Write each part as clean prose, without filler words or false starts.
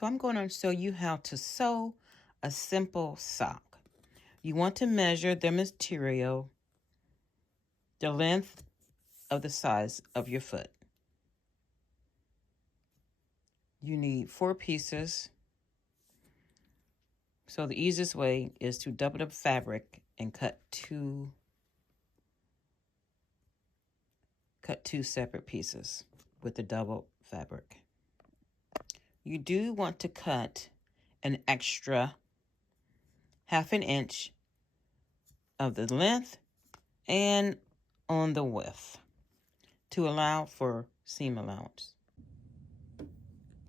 So I'm going to show you how to sew a simple sock. You want to measure the material, the length of the size of your foot. You need 4 pieces. So the easiest way is to double the fabric and cut two separate pieces with the double fabric. You do want to cut an extra 1/2 inch of the length and on the width to allow for seam allowance.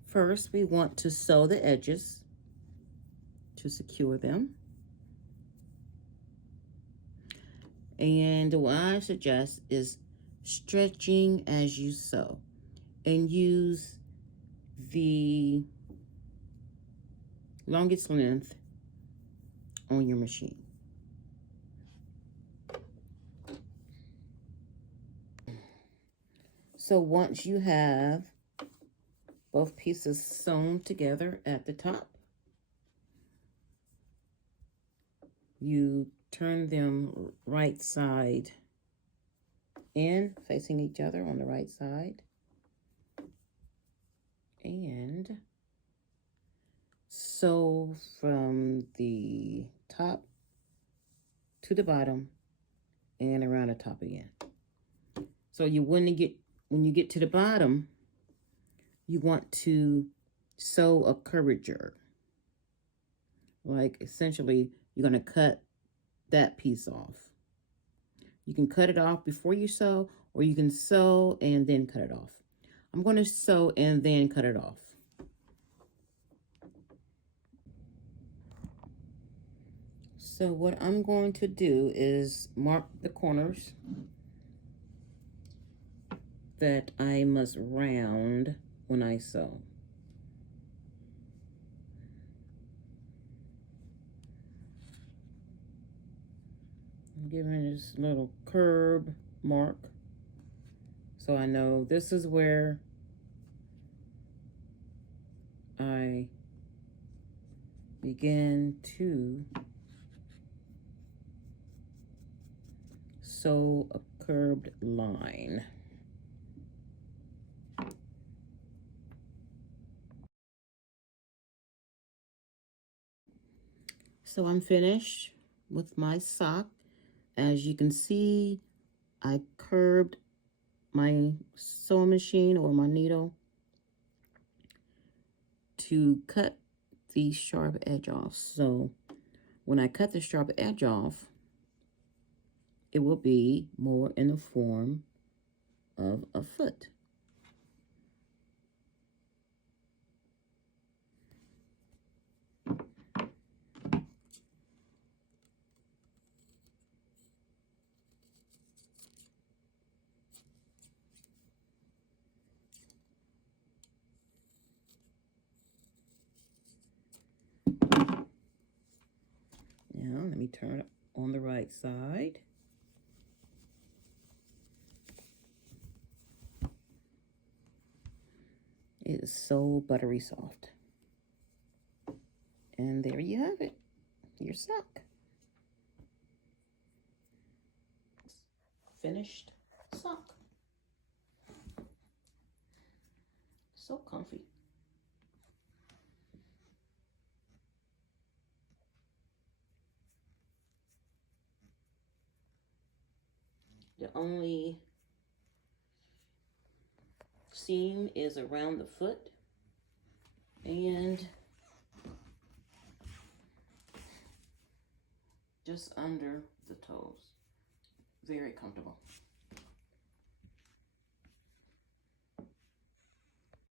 First, we want to sew the edges to secure them. And what I suggest is stretching as you sew, and use the longest length on your machine. So once you have both pieces sewn together at the top, you turn them right side in, facing each other on the right side, and sew from the top to the bottom and around the top again. So when you get to the bottom, you want to sew a curvature. Like essentially, you're going to cut that piece off. You can cut it off before you sew, or you can sew and then cut it off. I'm going to sew and then cut it off. So what I'm going to do is mark the corners that I must round when I sew. I'm giving this little curb mark so I know this is where I begin to sew a curved line. So I'm finished with my sock. As you can see, I curved my sewing machine or my needle to cut the sharp edge off. So when I cut the sharp edge off, it will be more in the form of a foot. Now, let me turn it on the right side. It is so buttery soft. And there you have it, your sock. Finished sock. So comfy. The only seam is around the foot and just under the toes. Very comfortable.